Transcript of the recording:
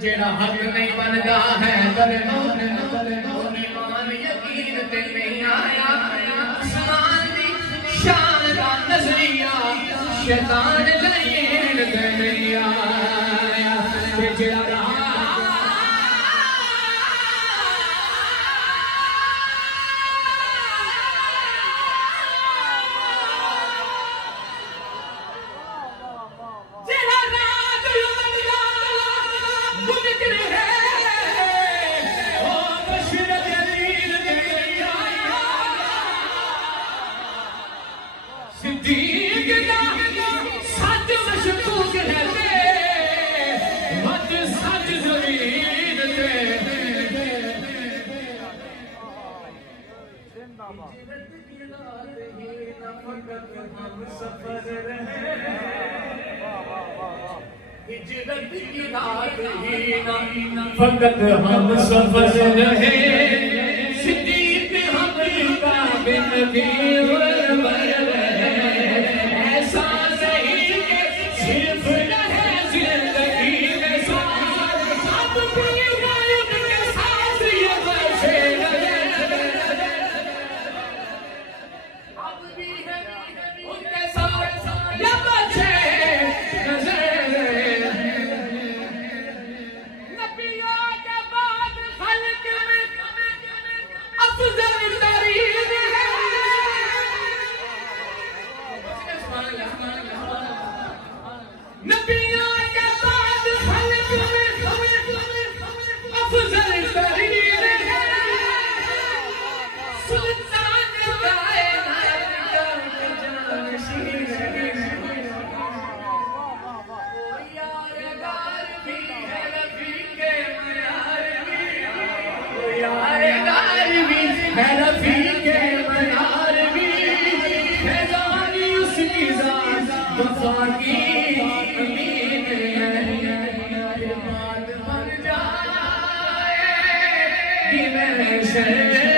जेड़ा हक नहीं बनता है ईमान यकीन ते नहीं आया आसमान दी शान दा नजरिया शैतान जलील ते नहीं आया जेड़ा फकत हम सफर रहे सिद्दीक हम का बिन ऐसा नहीं कि सिर्फ रहे जिंदगी में साथ अब भी उनके साथ ये बचे अब भी उनके साथ ये बचे Give me